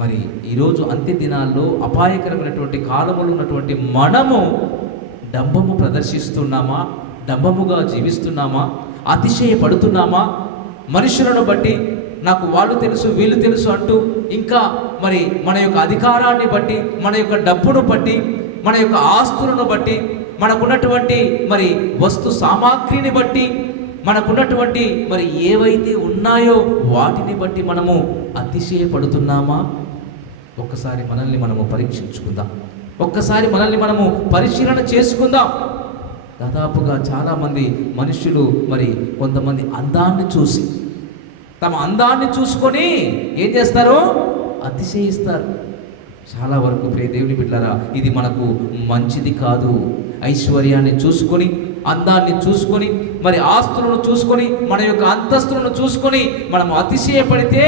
మరి ఈరోజు అంత్య దినాల్లో అపాయకరమైనటువంటి కాలములు ఉన్నటువంటి మనము డంబము ప్రదర్శిస్తున్నామా, డంబముగా జీవిస్తున్నామా, అతిశయపడుతున్నామా? మనుషులను బట్టి నాకు వాళ్ళు తెలుసు వీళ్ళు తెలుసు అంటూ, ఇంకా మరి మన యొక్క అధికారాన్ని బట్టి, మన యొక్క డబ్బును బట్టి, మన యొక్క ఆస్తులను బట్టి, మనకున్నటువంటి మరి వస్తు సామాగ్రిని బట్టి, మనకున్నటువంటి మరి ఏవైతే ఉన్నాయో వాటిని బట్టి మనము అతిశయపడుతున్నామా? ఒక్కసారి మనల్ని మనము పరీక్షించుకుందాం. ఒక్కసారి మనల్ని మనము పరిశీలన చేసుకుందాం. దాదాపుగా చాలామంది మనుషులు మరి కొంతమంది అందాన్ని చూసి, తమ అందాన్ని చూసుకొని ఏం చేస్తారు? అతిశయిస్తారు. చాలా వరకు ప్రియ దేవుని బిడ్డలారా, ఇది మనకు మంచిది కాదు. ఐశ్వర్యాన్ని చూసుకొని, అందాన్ని చూసుకొని, మరి ఆస్తులను చూసుకొని, మన యొక్క అంతస్తులను చూసుకొని మనము అతిశయపడితే,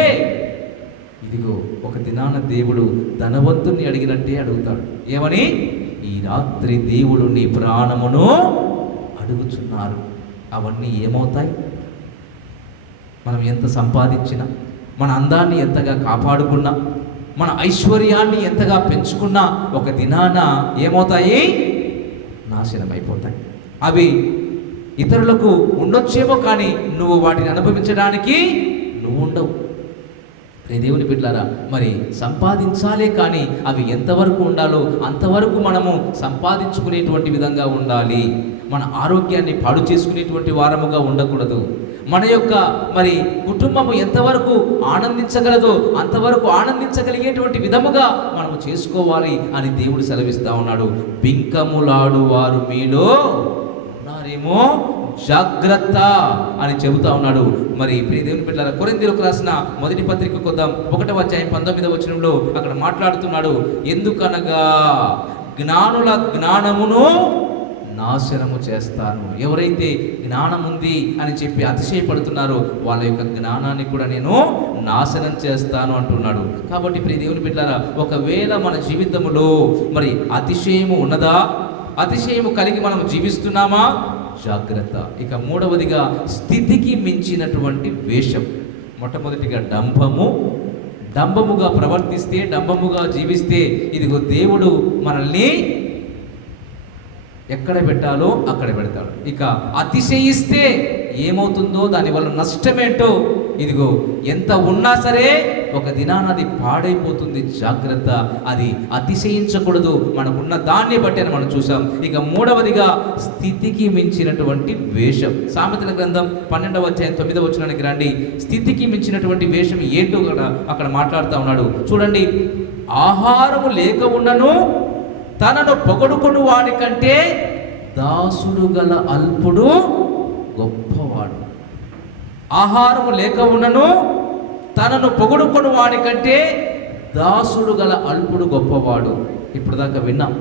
ఇదిగో ఒక దినాన దేవుడు ధనవంతుని అడిగినట్టే అడుగుతాడు. ఏమని? ఈ రాత్రి దేవుడు నీ ప్రాణమును అడుగుచున్నారు. అవన్నీ ఏమవుతాయి? మనం ఎంత సంపాదించినా, మన అందాన్ని ఎంతగా కాపాడుకున్నా, మన ఐశ్వర్యాన్ని ఎంతగా పెంచుకున్నా ఒక దినాన ఏమవుతాయి? నాశనం అయిపోతాయి. అవి ఇతరులకు ఉండొచ్చేమో, కానీ నువ్వు వాటిని అనుభవించడానికి నువ్వు ఉండవు. దేవుని బిడ్డలారా, మరి సంపాదించాలే, కానీ అవి ఎంతవరకు ఉండాలో అంతవరకు మనము సంపాదించుకునేటువంటి విధంగా ఉండాలి. మన ఆరోగ్యాన్ని పాడు చేసుకునేటువంటి వారముగా ఉండకూడదు. మన యొక్క మరి కుటుంబము ఎంతవరకు ఆనందించగలదో అంతవరకు ఆనందించగలిగేటువంటి విధముగా మనము చేసుకోవాలి అని దేవుడు సెలవిస్తా ఉన్నాడు. బింకములాడు వారు మీలో ఉన్నారేమో, జాగ్రత్త అని చెబుతా ఉన్నాడు. మరి ప్రియ దేవుని బిడ్డలారా, కొరింథీయులకు రాసిన మొదటి పత్రిక కొద్దాం, 1వ అధ్యాయం 19వ వచనంలో అక్కడ మాట్లాడుతున్నాడు. ఎందుకనగా జ్ఞానుల జ్ఞానమును నాశనము చేస్తాను. ఎవరైతే జ్ఞానం ఉంది అని చెప్పి అతిశయపడుతున్నారో వాళ్ళ యొక్క జ్ఞానాన్ని కూడా నేను నాశనం చేస్తాను అంటున్నాడు. కాబట్టి ప్రియ దేవుని బిడ్డలారా, ఒకవేళ మన జీవితంలో మరి అతిశయము ఉన్నదా? అతిశయము కలిగి మనం జీవిస్తున్నామా? జాగ్రత్త. ఇక మూడవదిగా స్థితికి మించినటువంటి వేషం. మొట్టమొదటిగా డంబముగా ప్రవర్తిస్తే, డంబముగా జీవిస్తే, ఇదిగో దేవుడు మనల్ని ఎక్కడ పెట్టాలో అక్కడ పెడతాడు. ఇక అతిశయిస్తే ఏమవుతుందో, దానివల్ల నష్టమేంటో, ఇదిగో ఎంత ఉన్నా సరే ఒక దినాన అది పాడైపోతుంది. జాగ్రత్త. అది అతిశయించకూడదు. మనకున్న దాన్ని బట్టి అని మనం చూసాం. ఇక మూడవదిగా స్థితికి మించినటువంటి వేషం. సామెతల గ్రంథం 12వ అధ్యాయం 9వ వచనానికి రండి. స్థితికి మించినటువంటి వేషం ఏంటో అక్కడ మాట్లాడుతూ ఉన్నాడు. చూడండి. ఆహారము లేక ఉన్నను తనను పొగడుకొను వాడి కంటే దాసుడు గల అల్పుడు గొప్పవాడు. ఆహారము లేక ఉన్నను తనను పొగడుకొను వాడి కంటే దాసుడు గల అల్పుడు గొప్పవాడు. ఇప్పుడు దాకా విన్నాం,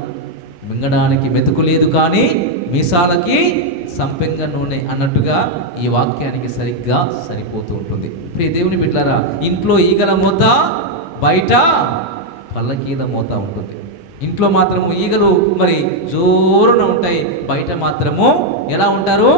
మింగడానికి మెతుకు లేదు కానీ మీసాలకి సంపెంగ నూనె అన్నట్టుగా ఈ వాక్యానికి సరిగ్గా సరిపోతూ ఉంటుంది. ప్రియ దేవుని బిడ్డలారా, ఇంట్లో ఈగల మోత, బయట పల్లకీల మోత ఉంటుంది. ఇంట్లో మాత్రము ఈగలు మరి జోరున ఉంటాయి, బయట మాత్రము ఎలా ఉంటారు?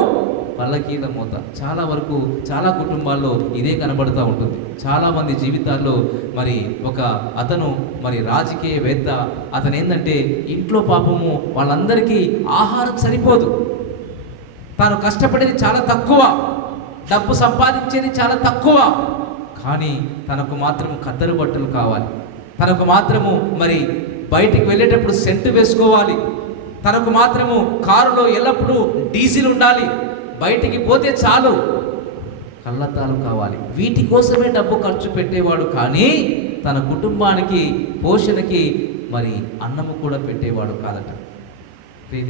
పల్లకీల మోత. చాలా వరకు చాలా కుటుంబాల్లో ఇదే కనబడుతూ ఉంటుంది. చాలామంది జీవితాల్లో మరి ఒక అతను మరి రాజకీయవేత్త, అతను ఏంటంటే ఇంట్లో పాపము వాళ్ళందరికీ ఆహారం సరిపోదు. తాను కష్టపడేది చాలా తక్కువ, డబ్బు సంపాదించేది చాలా తక్కువ, కానీ తనకు మాత్రము ఖద్దరు బట్టలు కావాలి, తనకు మాత్రము మరి బయటికి వెళ్ళేటప్పుడు సెంటు వేసుకోవాలి, తనకు మాత్రము కారులో ఎల్లప్పుడూ డీజిల్ ఉండాలి, బయటికి పోతే చాలు కళ్ళద్దాలు కావాలి. వీటి కోసమే డబ్బు ఖర్చు పెట్టేవాడు, కానీ తన కుటుంబానికి పోషణకి మరి అన్నము కూడా పెట్టేవాడు కాదట.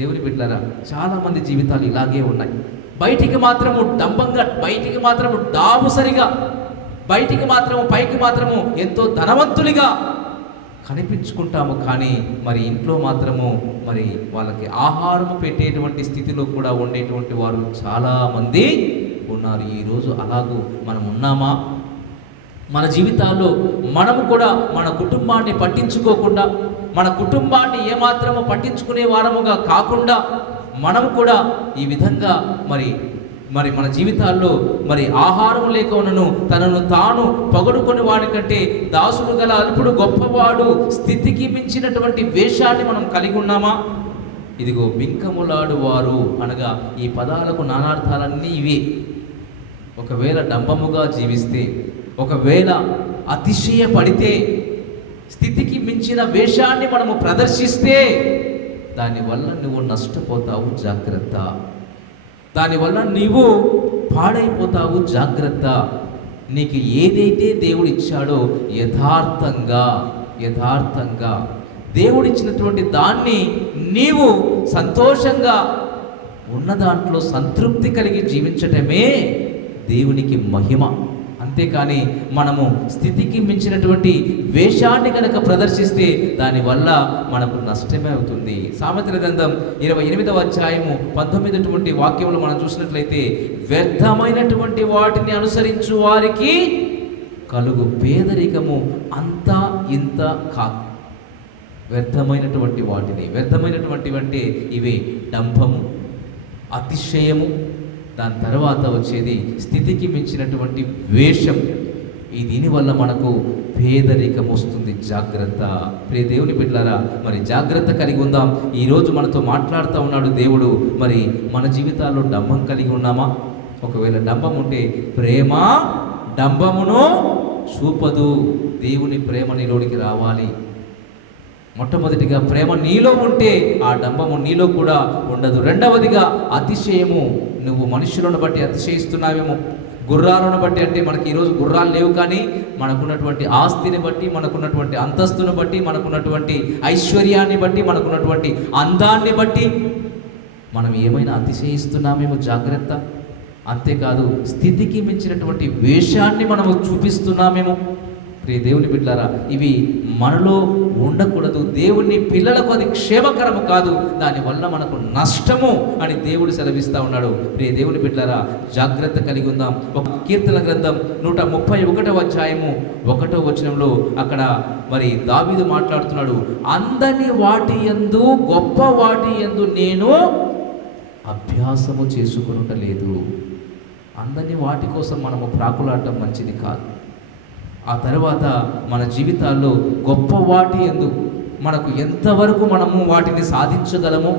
దేవుని బిడ్డలారా, చాలామంది జీవితాలు ఇలాగే ఉన్నాయి. బయటికి మాత్రము డంబంగా, బయటికి మాత్రము డాబుసరిగా, బయటికి మాత్రము పైకి మాత్రము ఎంతో ధనవంతులుగా కనిపించుకుంటాము, కానీ మరి ఇంట్లో మాత్రము మరి వాళ్ళకి ఆహారము పెట్టేటువంటి స్థితిలో కూడా ఉండేటువంటి వారు చాలామంది ఉన్నారు. ఈరోజు అలాగూ మనం ఉన్నామా? మన జీవితాల్లో మనము కూడా మన కుటుంబాన్ని పట్టించుకోకుండా, మన కుటుంబాన్ని ఏమాత్రము పట్టించుకునే వారముగా కాకుండా మనము కూడా ఈ విధంగా మరి మరి మన జీవితాల్లో మరి ఆహారం లేక ఉన్నను తనను తాను పొగడుకొని వాడి కంటే దాసుడు గల అల్పుడు గొప్పవాడు స్థితికి మించినటువంటి వేషాన్ని మనం కలిగి ఉన్నామా? ఇదిగో బింకములాడు వారు అనగా ఈ పదాలకు నానార్థాలన్నీ ఇవే. ఒకవేళ డంబముగా జీవిస్తే, ఒకవేళ అతిశయపడితే, స్థితికి మించిన వేషాన్ని మనము ప్రదర్శిస్తే దానివల్ల నువ్వు నష్టపోతావు, జాగ్రత్త. దానివల్ల నీవు పాడైపోతావు, జాగ్రత్త. నీకు ఏదైతే దేవుడు ఇచ్చాడో యథార్థంగా దేవుడిచ్చినటువంటి దాన్ని నీవు సంతోషంగా ఉన్న దాంట్లో సంతృప్తి కలిగి జీవించటమే దేవునికి మహిమ. అంతేకాని మనము స్థితికి మించినటువంటి వేషాన్ని కనుక ప్రదర్శిస్తే దానివల్ల మనకు నష్టమే అవుతుంది. సామెతల గ్రంథం 28వ అధ్యాయము 19 వాక్యంలో మనం చూసినట్లయితే, వ్యర్థమైనటువంటి వాటిని అనుసరించు వారికి కలుగు పేదరికము అంతా ఇంత కాదు. వ్యర్థమైనటువంటి అంటే ఇవే డంభము, అతిశయము, దాని తర్వాత వచ్చేది స్థితికి మించినటువంటి వేషం. దీనివల్ల మనకు పేదరికం వస్తుంది, జాగ్రత్త. ప్రియ దేవుని బిడ్డలారా, మరి జాగ్రత్త కలిగి ఉందాం. ఈరోజు మనతో మాట్లాడుతూ ఉన్నాడు దేవుడు. మరి మన జీవితాల్లో డంబం కలిగి ఉన్నామా? ఒకవేళ డంబం ఉంటే ప్రేమ డంబమును చూపదు. దేవుని ప్రేమ నీలోనికి రావాలి. మొట్టమొదటిగా ప్రేమ నీలో ఉంటే ఆ డంబము నీలో కూడా ఉండదు. రెండవదిగా అతిశయము. నువ్వు మనుషులను బట్టి అతిశయిస్తున్నావేమో, గుర్రాలను బట్టి. అంటే మనకి ఈరోజు గుర్రాలు లేవు, కానీ మనకున్నటువంటి ఆస్తిని బట్టి, మనకున్నటువంటి అంతస్తును బట్టి, మనకున్నటువంటి ఐశ్వర్యాన్ని బట్టి, మనకున్నటువంటి అందాన్ని బట్టి మనం ఏమైనా అతిశయిస్తున్నామేమో, జాగ్రత్త. అంతేకాదు స్థితికి మించినటువంటి వేషాన్ని మనము చూపిస్తున్నామేమో. ప్రియ దేవుని బిడ్డలారా, ఇవి మనలో ఉండకూడదు. దేవుని పిల్లలకు అది క్షేమకరము కాదు, దానివల్ల మనకు నష్టము అని దేవుడు సెలవిస్తూ ఉన్నాడు. ప్రియ దేవుని బిడ్డలారా, జాగ్రత్త కలిగి ఉందాం. ఒక కీర్తన గ్రంథం 131వ అధ్యాయము 1వ వచనంలో అక్కడ మరి దావీదు మాట్లాడుతున్నాడు. అందని వాటి యందు గొప్ప వాటి యందు నేను అభ్యాసము చేసుకొనుటలేదు. అందని వాటి కోసం మనము ప్రాకులాడటం మంచిది కాదు. ఆ తర్వాత మన జీవితాల్లో గొప్ప వాటి యందు మనకు ఎంతవరకు మనము వాటిని సాధించగలము,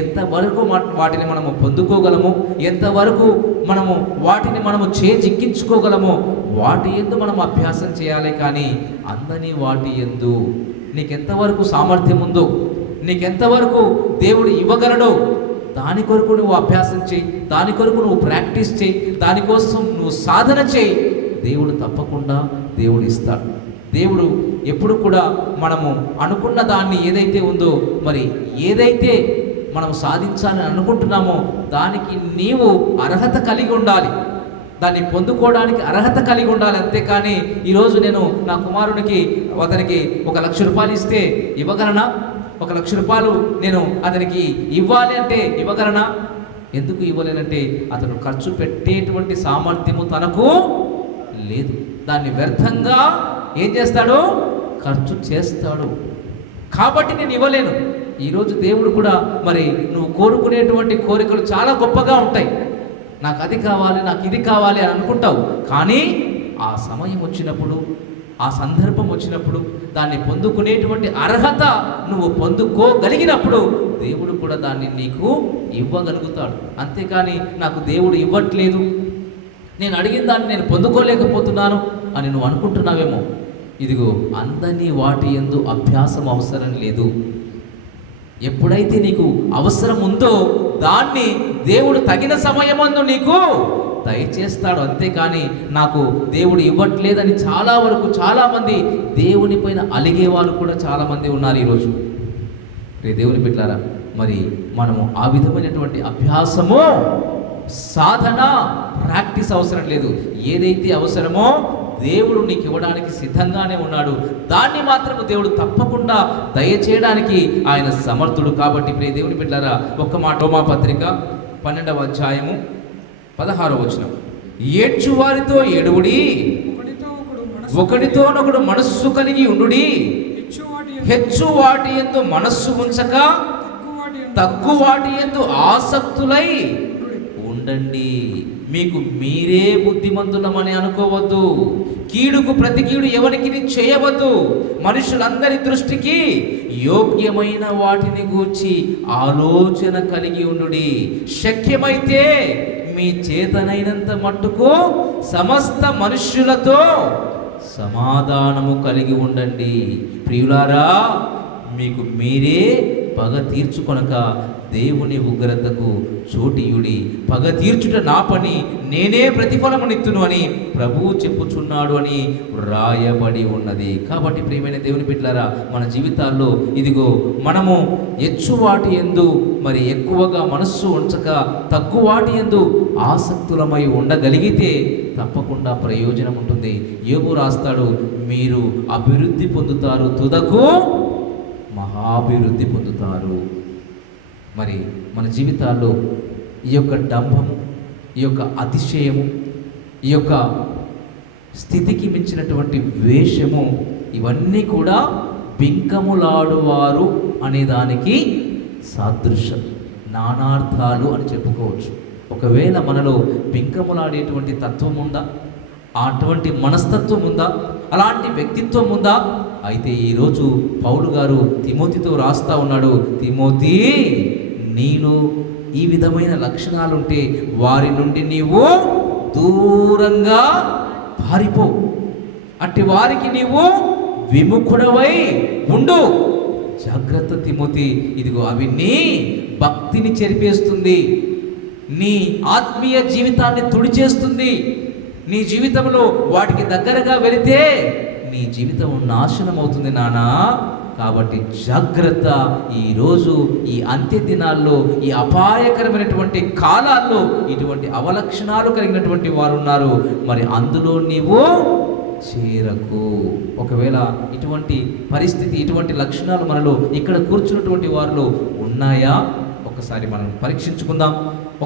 ఎంతవరకు వాటిని మనము పొందుకోగలము, ఎంతవరకు మనము వాటిని మనము చేజిక్కించుకోగలమో వాటి యందు మనం అభ్యాసం చేయాలి. కానీ అందని వాటి యందు నీకెంతవరకు సామర్థ్యం ఉందో, నీకెంతవరకు దేవుడు ఇవ్వగలడో దాని కొరకు నువ్వు అభ్యాసం చేయి, దాని కొరకు నువ్వు ప్రాక్టీస్ చేయి, దానికోసం నువ్వు సాధన చేయి. దేవుడు తప్పకుండా దేవుడు ఇస్తాడు. దేవుడు ఎప్పుడు కూడా మనము అనుకున్న దాన్ని ఏదైతే ఉందో, మరి ఏదైతే మనం సాధించాలని అనుకుంటున్నామో దానికి నీవు అర్హత కలిగి ఉండాలి, దాన్ని పొందుకోవడానికి అర్హత కలిగి ఉండాలి. అంతేకాని ఈరోజు నేను నా కుమారునికి అతనికి 1 లక్ష రూపాయలు ఇస్తే ఇవ్వగలనా? 1 లక్ష రూపాయలు నేను అతనికి ఇవ్వాలి అంటే ఇవ్వగలనా? ఎందుకు ఇవ్వలేనంటే అతను ఖర్చు పెట్టేటువంటి సామర్థ్యము తనకు లేదు. దాన్ని వ్యర్థంగా ఏం చేస్తాడు? ఖర్చు చేస్తాడు. కాబట్టి నేను ఇవ్వలేను. ఈరోజు దేవుడు కూడా మరి నువ్వు కోరుకునేటువంటి కోరికలు చాలా గొప్పగా ఉంటాయి. నాకు అది కావాలి, నాకు ఇది కావాలి అని అనుకుంటావు. కానీ ఆ సమయం వచ్చినప్పుడు, ఆ సందర్భం వచ్చినప్పుడు దాన్ని పొందుకునేటువంటి అర్హత నువ్వు పొందుకోగలిగినప్పుడు దేవుడు కూడా దాన్ని నీకు ఇవ్వగలుగుతాడు. అంతేకాని నాకు దేవుడు ఇవ్వట్లేదు, నేను అడిగిన దాన్ని నేను పొందుకోలేకపోతున్నాను అని నువ్వు అనుకుంటున్నావేమో. ఇదిగో అందని వాటి యందు అభ్యాసం అవసరం లేదు. ఎప్పుడైతే నీకు అవసరం ఉందో దాన్ని దేవుడు తగిన సమయమందు నీకు దయచేస్తాడు. అంతేకాని నాకు దేవుడు ఇవ్వట్లేదని చాలా వరకు చాలామంది దేవుని పైన అలిగేవాళ్ళు కూడా చాలామంది ఉన్నారు ఈరోజు. దేవుని బిడ్డలారా, మరి మనము ఆ విధమైనటువంటి అభ్యాసము, సాధన, ప్రాక్టీస్ అవసరం లేదు. ఏదైతే అవసరమో దేవుడు నీకు ఇవ్వడానికి సిద్ధంగానే ఉన్నాడు. దాన్ని మాత్రం దేవుడు తప్పకుండా దయచేయడానికి ఆయన సమర్థుడు. కాబట్టి ప్రియ దేవుని బిడ్డలారా, ఒక్క మాట, రోమా పత్రిక 12వ అధ్యాయము 16వ వచనం, ఏడ్చువారితో ఏడువుడి, ఒకడితోనొకడు మనస్సు కలిగి ఉండుడి, హెచ్చు వాటి యందు మనస్సు ఉంచక తగ్గు వాటి యందు ఆసక్తులై ఉండండి. మీకు మీరే బుద్ధిమంతులమని అనుకోవద్దు. కీడుకు ప్రతి కీడు ఎవరికి చేయవద్దు. మనుషులందరి దృష్టికి యోగ్యమైన వాటిని గూర్చి ఆలోచన కలిగి ఉండుడి. శక్యమైతే మీ చేతనైనంత మట్టుకు సమస్త మనుష్యులతో సమాధానము కలిగి ఉండండి. ప్రియులారా, మీకు మీరే పగ తీర్చుకొనక దేవుని ఉగ్రతకు చోటియుడి. పగ తీర్చుట నా పని, నేనే ప్రతిఫలమునిత్తును అని ప్రభువు చెప్పుచున్నాడు అని వ్రాయబడి ఉన్నది. కాబట్టి ప్రియమైన దేవుని బిడ్డలారా, మన జీవితాల్లో ఇదిగో మనము ఎచ్చువాటి యందు మరి ఎక్కువగా మనస్సు ఉంచక తక్కువాటి యందు ఆసక్తులమై ఉండగలిగితే తప్పకుండా ప్రయోజనం ఉంటుంది. యోబు రాస్తాడు, మీరు అభివృద్ధి పొందుతారు, తుదకు మహాభివృద్ధి పొందుతారు. మరి మన జీవితాల్లో ఈ యొక్క డంభము, ఈ యొక్క అతిశయము, ఈ యొక్క స్థితికి మించినటువంటి వేషము, ఇవన్నీ కూడా బింకములాడువారు అనే దానికి సాదృశ్యం, నానార్థాలు అని చెప్పుకోవచ్చు. ఒకవేళ మనలో బింకములాడేటువంటి తత్వం ఉందా, అటువంటి మనస్తత్వం ఉందా, అలాంటి వ్యక్తిత్వం ఉందా? అయితే ఈరోజు పౌలు గారు తిమోతితో రాస్తా ఉన్నాడు, తిమోతి, నీలో ఈ విధమైన లక్షణాలుంటే వారి నుండి నీవు దూరంగా పారిపో, అట్టి వారికి నీవు విముఖుడవై ఉండు. జాగ్రత్త తిమోతి, ఇదిగో అవి నీ భక్తిని చెరిపేస్తుంది, నీ ఆత్మీయ జీవితాన్ని తుడిచేస్తుంది. నీ జీవితంలో వాటికి దగ్గరగా వెళితే నీ జీవితం నాశనం అవుతుంది నానా. కాబట్టి జాగ్రత్త. ఈరోజు ఈ అంత్య దినాల్లో, ఈ అపాయకరమైనటువంటి కాలాల్లో ఇటువంటి అవలక్షణాలు కలిగినటువంటి వారు ఉన్నారు. మరి అందులో నీవు చేరకు. ఒకవేళ ఇటువంటి పరిస్థితి, ఇటువంటి లక్షణాలు మనలో ఇక్కడ కూర్చున్నటువంటి వారిలో ఉన్నాయా? ఒక్కసారి మనం పరీక్షించుకుందాం,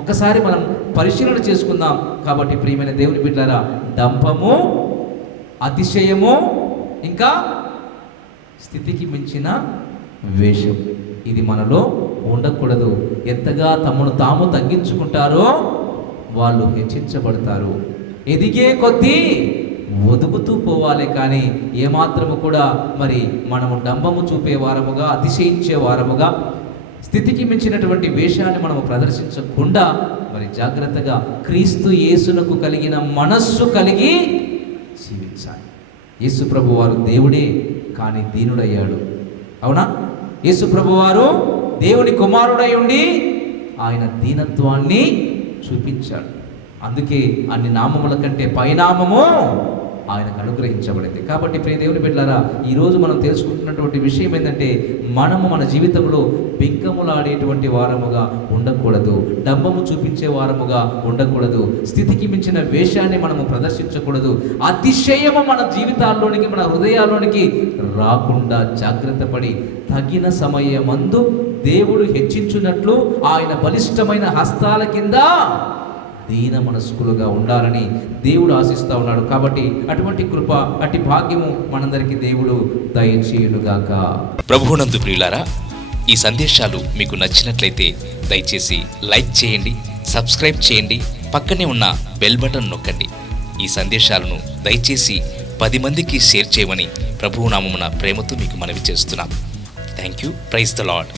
ఒక్కసారి మనం పరిశీలన చేసుకుందాం. కాబట్టి ప్రియమైన దేవుని బిడ్డలారా, డంపము, అతిశయము, ఇంకా స్థితికి మించిన వేషం, ఇది మనలో ఉండకూడదు. ఎంతగా తమను తాము తగ్గించుకుంటారో వాళ్ళు హెచ్చించబడతారు. ఎదిగే కొద్దీ ఒదుగుతూ పోవాలి, కానీ ఏమాత్రము కూడా మరి మనము డంబము చూపే వారముగా, అతిశయించే వారముగా, స్థితికి మించినటువంటి వేషాన్ని మనము ప్రదర్శించకుండా మరి జాగ్రత్తగా క్రీస్తు యేసునకు కలిగిన మనస్సు కలిగి జీవించాలి. యేసు ప్రభు వారు దేవుడే, కానీ దీనుడయ్యాడు. అవునా? యేసు ప్రభు వారు దేవుని కుమారుడై ఉండి ఆయన దీనత్వాన్ని చూపించాడు. అందుకే అన్ని నామముల కంటే పైనామము ఆయనకు అనుగ్రహించబడింది. కాబట్టి ప్రియ దేవుని బిడ్డలారా, ఈరోజు మనం తెలుసుకుంటున్నటువంటి విషయం ఏంటంటే, మనము మన జీవితంలో బింకములాడేటువంటి వారముగా ఉండకూడదు, డంబము చూపించే వారముగా ఉండకూడదు, స్థితికి మించిన వేషాన్ని మనము ప్రదర్శించకూడదు, అతిశయము మన జీవితాల్లోనికి, మన హృదయాల్లోనికి రాకుండా జాగ్రత్త పడి తగిన సమయమందు దేవుడు హెచ్చించున్నట్లు ఆయన బలిష్టమైన హస్తాల కింద దీన మనస్కులుగా ఉండాలని దేవుడు ఆశిస్తూ ఉన్నాడు. కాబట్టి అటువంటి కృప, అట్టి భాగ్యము మనందరికీ దేవుడు దయచేయునుగాక. ప్రభువునందు ప్రియులారా, ఈ సందేశాలు మీకు నచ్చినట్లయితే దయచేసి లైక్ చేయండి, సబ్స్క్రైబ్ చేయండి, పక్కనే ఉన్న బెల్ బటన్ నొక్కండి. ఈ సందేశాలను దయచేసి 10 మందికి షేర్ చేయమని ప్రభువు నామమున ప్రేమతో మీకు మనవి చేస్తున్నాం. Thank you. Praise the lord.